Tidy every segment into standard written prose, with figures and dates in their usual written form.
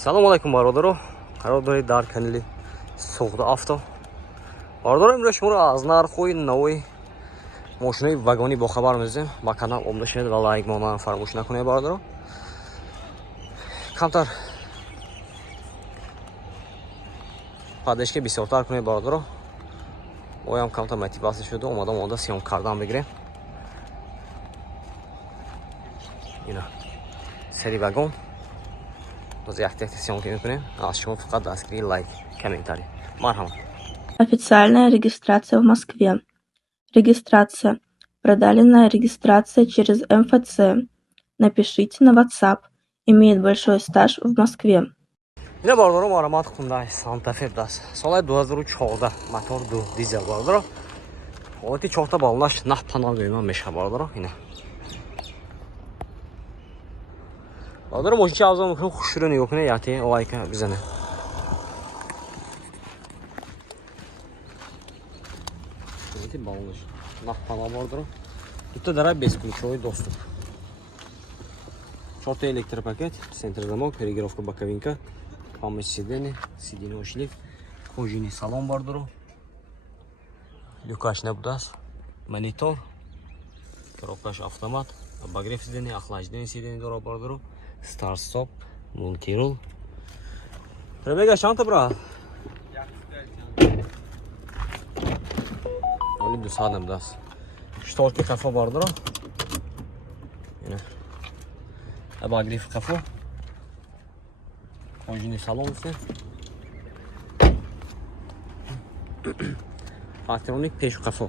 Салом алейкум бародаро. Қарор доред дар канали Суғда авто. Бародаро, имрӯз шуморо аз нархҳои навои мошинаи вагонӣ бохабар мезем. Ба канал омода шавед ва лайк мондан фаромӯш накунед бародаро. Камтар падешка бисёртар кунед бародаро. Оям камтар мотивация шуд омада сиём кардан бигирем. Ина сери вагон. Лайк, комментарий. Мархама. Официальная регистрация в Москве. Регистрация. Продалинная регистрация через МФЦ. Напишите на WhatsApp. Имеет большой стаж в Москве. Ина бародаро марамат хундай Санта-Фе даст. Соли 2014 мотор 2 дизель бародаро. Олати 4 балонаш нах панал гӯйма меша бародаро. Ина бародаро мошинчи авзо мекунем хушро нигоҳ кунед яхте лайка бизанед. Олати балонаш нах панал бародаро. Тут дара без ключевой доступ. 4 электропакет, центр замок, регулировка боковинка, память сидений шлиф, кожаный салон бардару, люкаш небудас, монитор, коробкаш автомат, обогрев сидений, охлаждение сидений дора бардару, старт-стоп, мультирул. Пробега чанта брат? Оли 200 небудас. Шторки кафе бардару. Обогрев кафе. Кожаный салон все. Фактроник пеш кафе.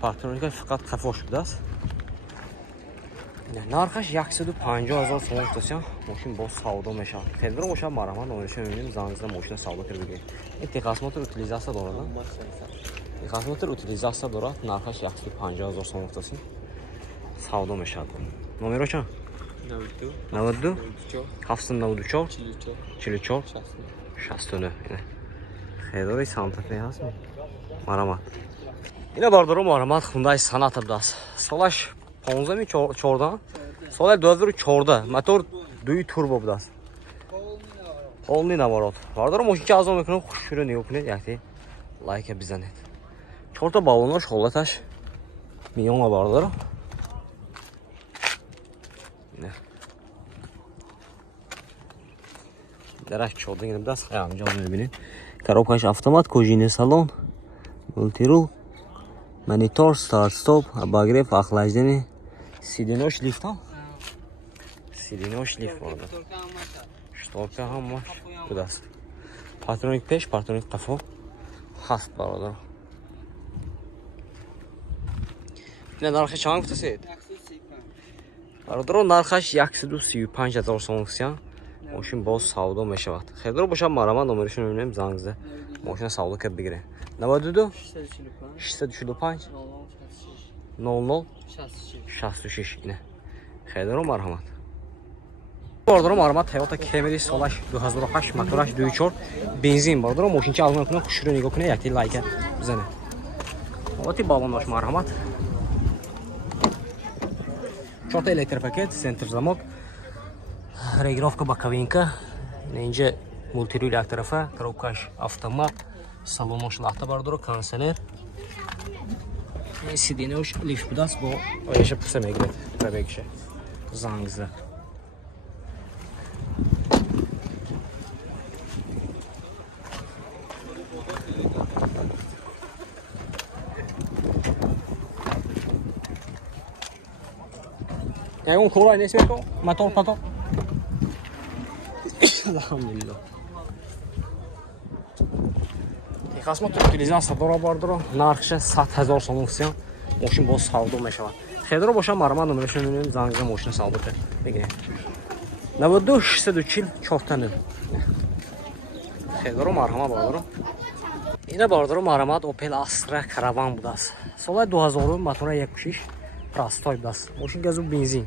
Партроника фақат кафе шудааст. Нархаш 150,000 сом тасия. Мошин боз савдо мешавад. Хелро бошад марамат номершо мебинем зангза мошина савдо кар бигиред. Ин техасмотор утилизация дорад. Техасмотор утилизация дорад. Нархаш 150,000 сом тасия. Савдо мешавад. Номеро чанд? 92 794 44 69. Хелро Санта-Фе ҳаст. Марамат. Ина бародаро марамат хундай Саната даст. Солаш 15-14. Соли 2014 мотор 2 турбо будаст. Полный наворот. Бародаро мошинчи азо мекунем хушро нигоҳ кунед яхте лайка бизанед. 4 балонош ҳолаташ миёна бародаро. Ина дараш чодинг будаст. Ҳамҷо мебинед. Коробкаш автомат, кожаный салон, мультирул, монитор, старт-стоп, обогрев, охлаждение, сидений шлиф там. Сидений шлиф барда. Шторка ҳам маш будаст. Партроник пеш, партроник қафо ҳаст бародаро. Ина нархи чанд гуфтасед? Бародаро нархаш 135,000 сом гуфтасиян. Мошин боз савдо мешавад. Хелро бошад марамат номершо мебинем зангза мошина савдо кар бигире. 92 645 00 66. Ина хелро марҳамат. Бародаро марамат Toyota Camry солаш 2008 мотораш 2.4 бензин бародаро мошинчи аз мекунем хушро нигоҳ кунед яхте лайка бизанед. Олати балонош марҳамат. 4 электропакет, центр замок, регулировка боковинка, инҷа мультирул як тарафа, коробкаш автомат, салонош лахта бародаро, кондиционер. Сиденияш лифт будаст бо ояша пуса мегирад. Пробегша зангза. Ягон курай нест мето? Мотор пато. Алхамдулилlah. Техасмотор утилизация дора бардаро. Нархша 100,000 сом гуфтасиян. Мошин боз савдо мешавад. Хелро бошад марамат номершо мебинем зангза мошина савдо кар бигиред. 92 640 4 Хелро марҳамат бардаро. Ина бардаро марамат Opel Astra Caravan будааст. Соли 2000 мотора 1.6 простой даст. Мошин газу бензин.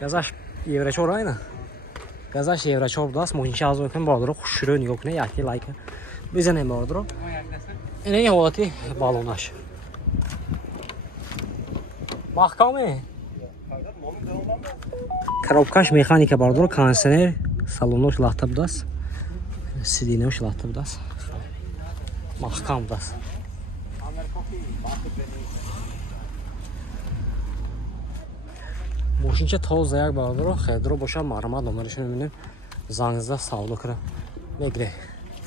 Газаш евро 4 айна. Газаш евро 4 даст. Мошин чазо кун бодро хушро нигоh кунед. Яки лайк бизанем бодро. Ин ҳолати балонаш. Махкаме. Коробкаш механика бодро, кондиционер, салонош лахта будаст. Сидинош лахта будаст. Махкам будаст. Мошинча тоза як бародаро хедро боша марҳамат номерашон мебинем зангзда савдо кара мегире.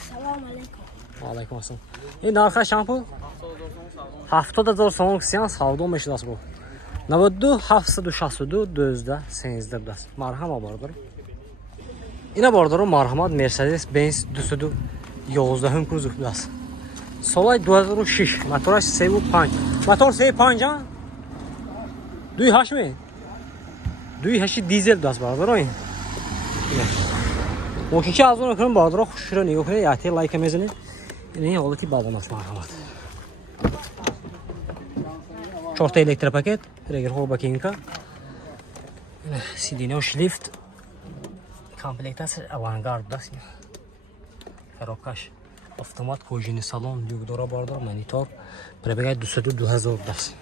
Салом алейкум. Ва алейкум ассалом. Ин нархаш чанд пул? 70000 сомон кисян савдо мешудаст бо 92 762 12 13 будаст. Марҳама бародаро. Ина бародаро марҳамат Mercedes Benz 211 кузов будаст. Солай 2006 мотораш 3.5. Мотор 3.5 а? 2.8 ме? 2.8 дизель даст бародаро ин. Мошинча аз он кунем бародаро хушро нигоҳ кунед, яте лайк мезанед. Ин ҳолати балонаш марҳамат. 4 та электропакет, регерҳо ба кинка. Сидинош лифт. Комплектация авангард даст. Коробкаш автомат, кожаный салон, люк дора бардар, монитор, пробегает 202 000 даст.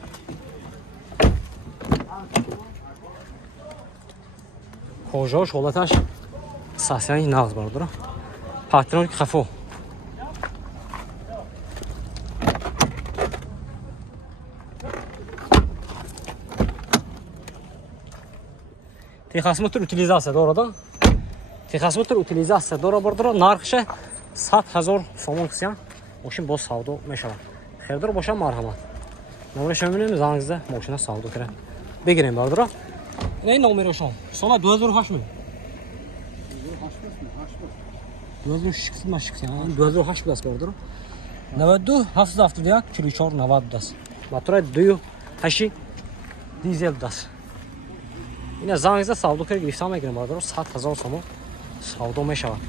Кожаш ҳолаташ сасяни нағз бардар. Патрон хафо. Техосмотр утилизация дора да? Техосмотр утилизация дора бардар. Нархша 100,000 сомон кисян. Мошин боз савдо мешавад. Хердор боша марҳамат. Номерашон мебинем зангзда мошина савдо кара. Бигирем бардар. Ин номерашон. Сола 2008 ме? 2008 будаст бардар. 92 771 44 90 будаст. Мотор 2.8 дизель будаст. Ина зангзда савдо кара гирифтам мегирем бардар. 100,000 сомон савдо мешавад.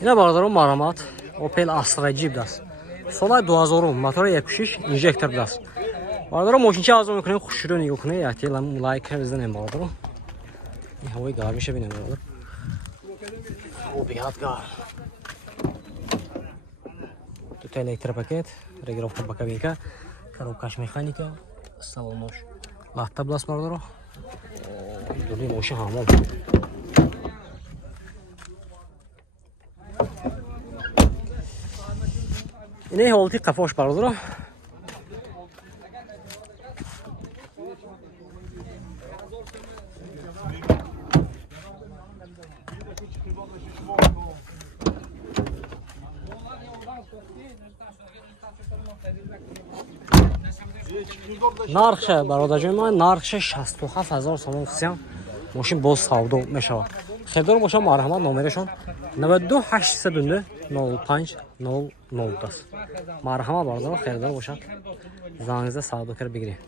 Ина бародаро марҳамат Opel Astra Jeep даст. Сола 2000 мотор 1.6 инжектор даст. Бародаро мошинча аз он мекунем хушро нигоҳ кунед, яте лайк бизанем бародаро. ин ҳавои гармиша бинем бардар. Обият гар. Тут электропакет, регулировка боковинка, коробкаш механика, салонош лахта будаст бародаро. Дуни мошин ҳамон. Ин ҳолати қафош бародаро. нархша бародарҷои ман нархша 67000 сомон кисян. Мошин боз савдо мешавад. Хердор боша марҳамат номерашон 92 802 05 00 даст. Марҳамат бародаро хердор бошад. Зангзда савдо кара бигирем.